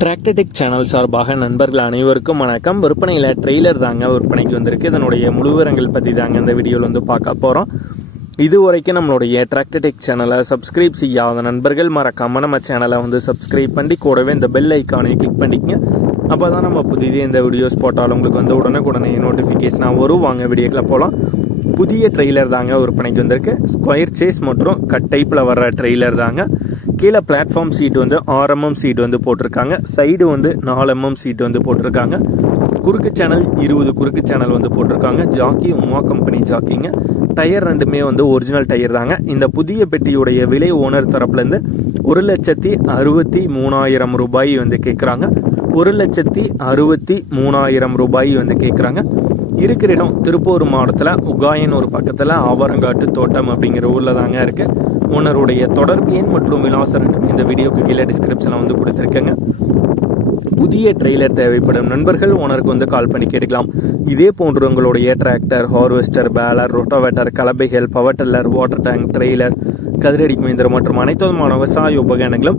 டிராக்டடிக் channel சார்பாக நண்பர்கள் அனைவருக்கும் வணக்கம். விற்பனையில் ட்ரெய்லர் தாங்க விற்பனைக்கு வந்திருக்கு. இதனுடைய முழுவரங்கள் பற்றி தாங்க இந்த வீடியோவில் வந்து பார்க்க போகிறோம் இது வரைக்கும் நம்மளுடைய டிராக்டர்டெக் சேனலை சப்ஸ்கிரைப் செய்யாத நண்பர்கள் மறக்காமல் நம்ம சேனலை வந்து சப்ஸ்கிரைப் பண்ணி கூடவே இந்த பெல் ஐக்கானை கிளிக் பண்ணிக்கங்க. அப்போ தான் நம்ம புதிய இந்த வீடியோஸ் போட்டாலும் உங்களுக்கு வந்து உடனுக்குடனே நோட்டிஃபிகேஷனாக வரும். வாங்க வீடியோக்குள்ள போகலாம் புதிய ட்ரெய்லர் தாங்க விற்பனைக்கு வந்திருக்கு. ஸ்கொயர் சேஸ் மற்றும் கட் டைப்பில் வர்ற ட்ரெய்லர் தாங்க. கீழே பிளாட்ஃபார்ம் சீட் வந்து ஆர்எம்எம் சீட் வந்து போட்டிருக்காங்க. சைடு வந்து நாலு எம்எம் சீட் வந்து போட்டிருக்காங்க. குறுக்கு சேனல் இருபது குறுக்கு சேனல் வந்து போட்டிருக்காங்க. ஜாக்கி உமா கம்பெனி ஜாக்கிங்க டயர் ரெண்டுமே வந்து ஒரிஜினல் டயர் தாங்க. இந்த புதிய பெட்டியுடைய விலை ஓனர் தரப்புலேருந்து ஒரு லட்சத்தி அறுபத்தி மூணாயிரம் ரூபாய் வந்து கேட்குறாங்க ஒரு லட்சத்தி அறுபத்தி மூணாயிரம் ரூபாய் வந்து கேட்குறாங்க இருக்கிற இடம் திருப்பூர் மாவட்டத்தில் உகாயன் ஒரு பக்கத்தில் ஆவரங்காட்டு தோட்டம் அப்படிங்கிற ஊரில் தாங்க இருக்குது ஓனருடைய தொடர்பு எண் மற்றும் விலாசம் இந்த வீடியோக்கு கீழே டிஸ்கிரிப்ஷனில் வந்து கொடுத்துருக்கேங்க. புதிய ட்ரெய்லர் தேவைப்படும் நண்பர்கள் ஓனருக்கு வந்து கால் பண்ணி கேட்கலாம் இதே போன்று உங்களுடைய tractor harvester baler rotavator கலப்பைகள் power tiller water tank trailer கதிரடி இயந்திரம் மற்றும் அனைத்து விதமான விவசாய உபகரணங்களும்